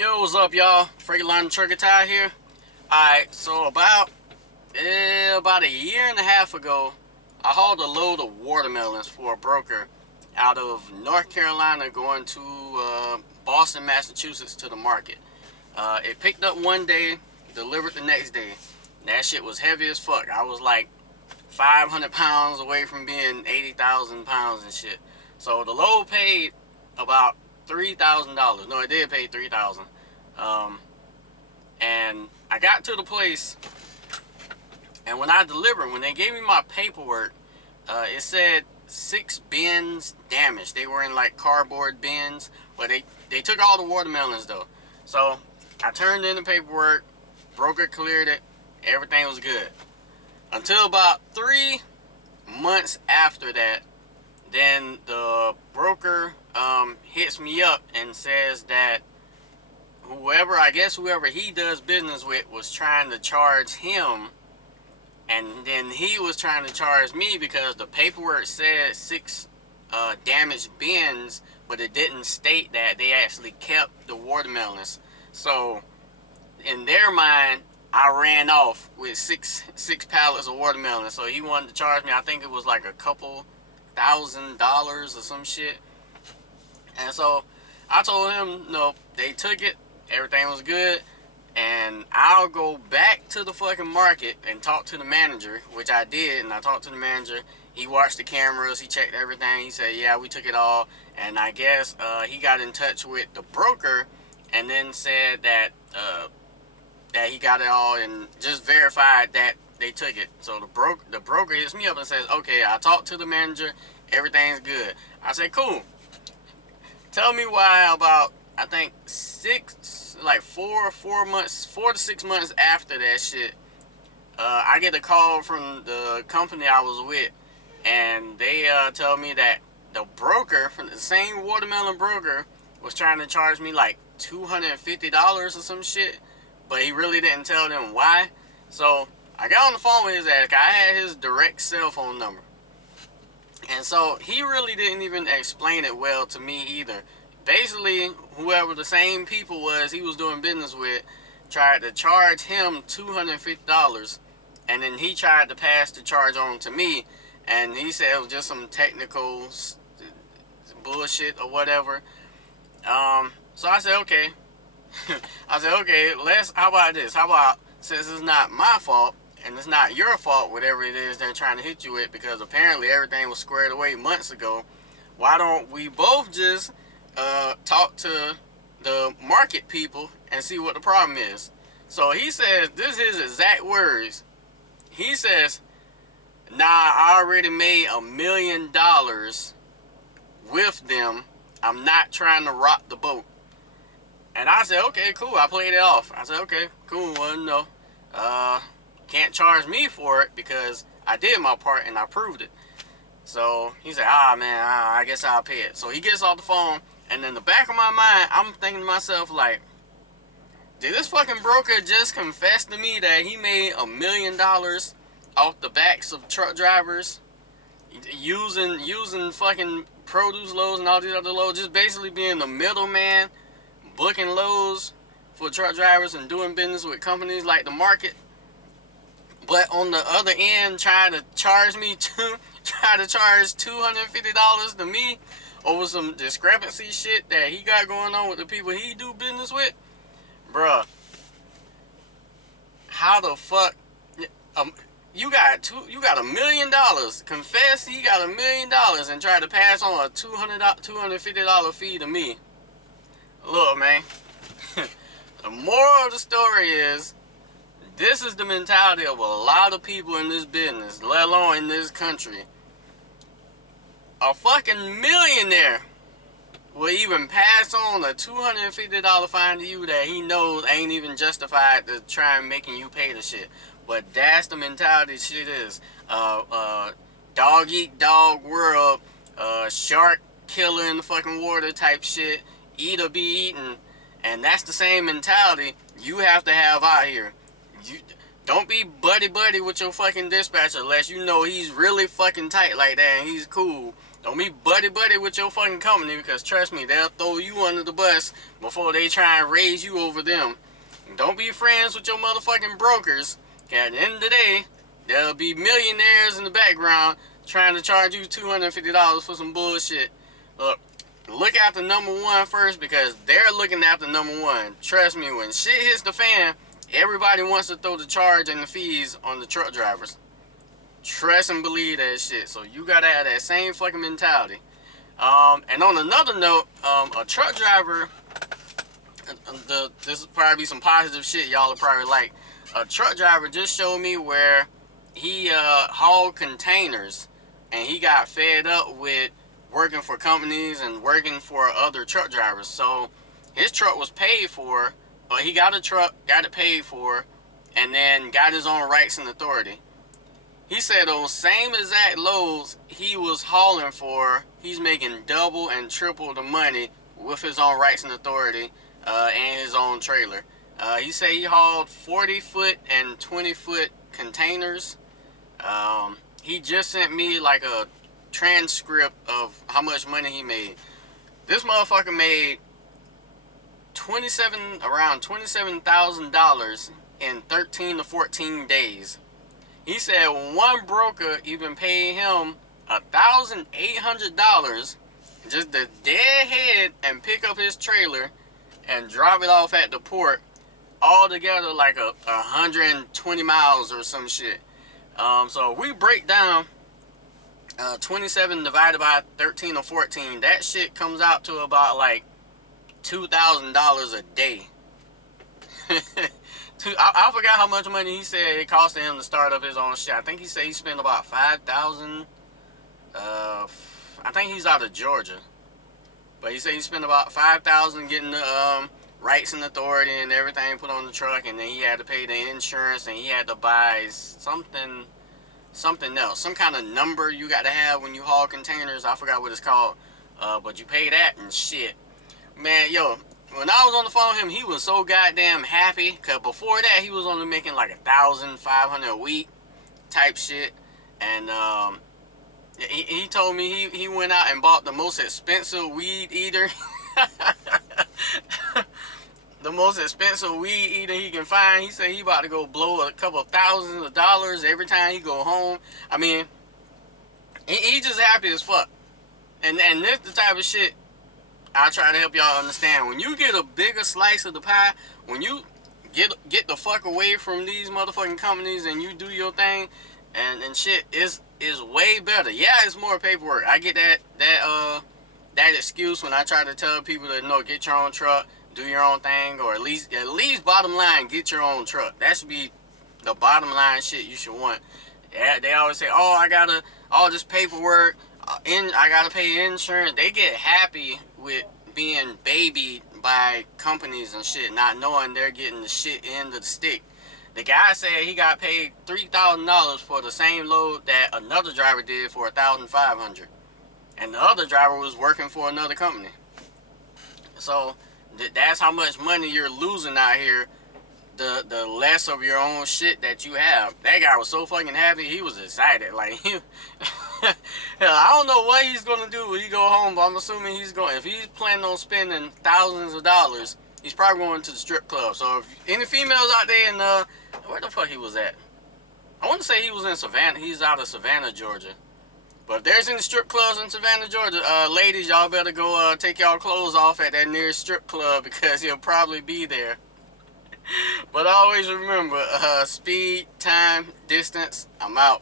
Yo, what's up, y'all? Freightliner Trucker Ty here. Alright, so about a year and a half ago, I hauled a load of watermelons for a broker out of North Carolina going to Boston, Massachusetts to the market. It picked up one day, delivered the next day. That shit was heavy as fuck. I was like 500 pounds away from being 80,000 pounds and shit. So the load paid about $3,000. No, it did pay $3,000. And I got to the place, and when they gave me my paperwork, it said 6 bins damaged. They were in like cardboard bins, but they took all the watermelons though. So I turned in the paperwork, broker cleared it, everything was good. Until about 3 months after that, then the broker hits me up and says that whoever he does business with was trying to charge him, and then he was trying to charge me because the paperwork said 6 damaged bins, but it didn't state that they actually kept the watermelons. So in their mind, I ran off with six pallets of watermelon. So he wanted to charge me, I think it was like a couple $1,000 or some shit. And so I told him, no, they took it, everything was good, and I'll go back to the fucking market and talk to the manager, which I did, and I talked to the manager. He watched the cameras, he checked everything, he said, yeah, we took it all, and I guess he got in touch with the broker and then said that he got it all and just verified that they took it. So the broker hits me up and says, okay, I talked to the manager, everything's good. I said, cool. Tell me why about, I think 4 to 6 months after that shit, I get a call from the company I was with, and they tell me that the broker from the same watermelon broker was trying to charge me like $250 or some shit, but he really didn't tell them why. So I got on the phone with his ass. I had his direct cell phone number, and so he really didn't even explain it well to me either. Basically, whoever the same people was he was doing business with tried to charge him $250, and then he tried to pass the charge on to me, and he said it was just some technical bullshit or whatever. So I said, okay. How about this? How about, since it's not my fault and it's not your fault, whatever it is they're trying to hit you with, because apparently everything was squared away months ago, why don't we both just talk to the market people and see what the problem is? So he says, this is his exact words. He says, nah, I already made $1 million with them. I'm not trying to rock the boat. And I said, okay, cool. I played it off. I said, okay, cool. Well, no, can't charge me for it because I did my part and I proved it. So he said, man, I guess I'll pay it. So he gets off the phone, and in the back of my mind, I'm thinking to myself, like, did this fucking broker just confess to me that he made $1 million off the backs of truck drivers using fucking produce loads and all these other loads, just basically being the middleman, booking loads for truck drivers and doing business with companies like the market, but on the other end try to charge $250 to me over some discrepancy shit that he got going on with the people he do business with? Bruh, how the fuck, you got $1 million, confess he got $1 million and try to pass on a $250 fee to me? Look, man, the moral of the story is, this is the mentality of a lot of people in this business, let alone in this country. A fucking millionaire will even pass on a $250 fine to you that he knows ain't even justified to try and making you pay the shit. But that's the mentality shit is. Dog eat dog world, shark killer in the fucking water type shit, eat or be eaten. And that's the same mentality you have to have out here. You don't be buddy with your fucking dispatcher unless you know he's really fucking tight like that and he's cool. Don't be buddy with your fucking company, because trust me, they'll throw you under the bus before they try and raise you over them. And don't be friends with your motherfucking brokers. At the end of the day, there'll be millionaires in the background trying to charge you $250 for some bullshit. Look after number one first, because they're looking after number one. Trust me, when shit hits the fan, everybody wants to throw the charge and the fees on the truck drivers. Trust and believe that shit. So you gotta have that same fucking mentality. And on another note, a truck driver, this will probably be some positive shit y'all will probably like. A truck driver just showed me where he hauled containers, and he got fed up with working for companies and working for other truck drivers. So his truck was paid for, but he got a truck, got it paid for, and then got his own rights and authority. He said those same exact loads he was hauling for, he's making double and triple the money with his own rights and authority and his own trailer. He said he hauled 40-foot and 20-foot containers. He just sent me like a transcript of how much money he made. This motherfucker made around $27,000 in 13 to 14 days. He said one broker even paid him $1,800 just to dead head and pick up his trailer and drop it off at the port, all together like 120 miles or some shit. So if we break down 27 divided by 13 or 14, that shit comes out to about like $2,000 a day. I forgot how much money he said it cost him to start up his own shit. I think he said he spent about $5,000. I think he's out of Georgia, but he said he spent about $5,000 getting the rights and authority and everything put on the truck, and then he had to pay the insurance, and he had to buy something else, some kind of number you got to have when you haul containers. I forgot what it's called, but you pay that and shit. Man, yo, when I was on the phone with him, he was so goddamn happy, because before that, he was only making like $1,500 a week type shit. And he told me he went out and bought the most expensive weed eater. The most expensive weed eater he can find. He said he about to go blow a couple thousands of dollars every time he go home. I mean, he just happy as fuck. And this the type of shit I try to help y'all understand. When you get a bigger slice of the pie, when you get the fuck away from these motherfucking companies and you do your thing, and shit is way better. Yeah, it's more paperwork. I get that excuse when I try to tell people to get your own truck, do your own thing, or at least bottom line, get your own truck. That should be the bottom line shit you should want. Yeah, they always say, oh, I gotta all this paperwork, I gotta pay insurance. They get happy with being babied by companies and shit, not knowing they're getting the shit end of the stick. The guy said he got paid $3,000 for the same load that another driver did for $1,500, and the other driver was working for another company. So that's how much money you're losing out here. The less of your own shit that you have. That guy was so fucking happy. He was excited. Like, hell, I don't know what he's gonna do when he go home, but I'm assuming he's going. If he's planning on spending thousands of dollars, he's probably going to the strip club. So if any females out there in where the fuck he was at? I want to say he was in Savannah. He's out of Savannah, Georgia. But if there's any strip clubs in Savannah, Georgia, ladies, y'all better go take y'all clothes off at that nearest strip club, because he'll probably be there. But always remember, speed, time, distance. I'm out.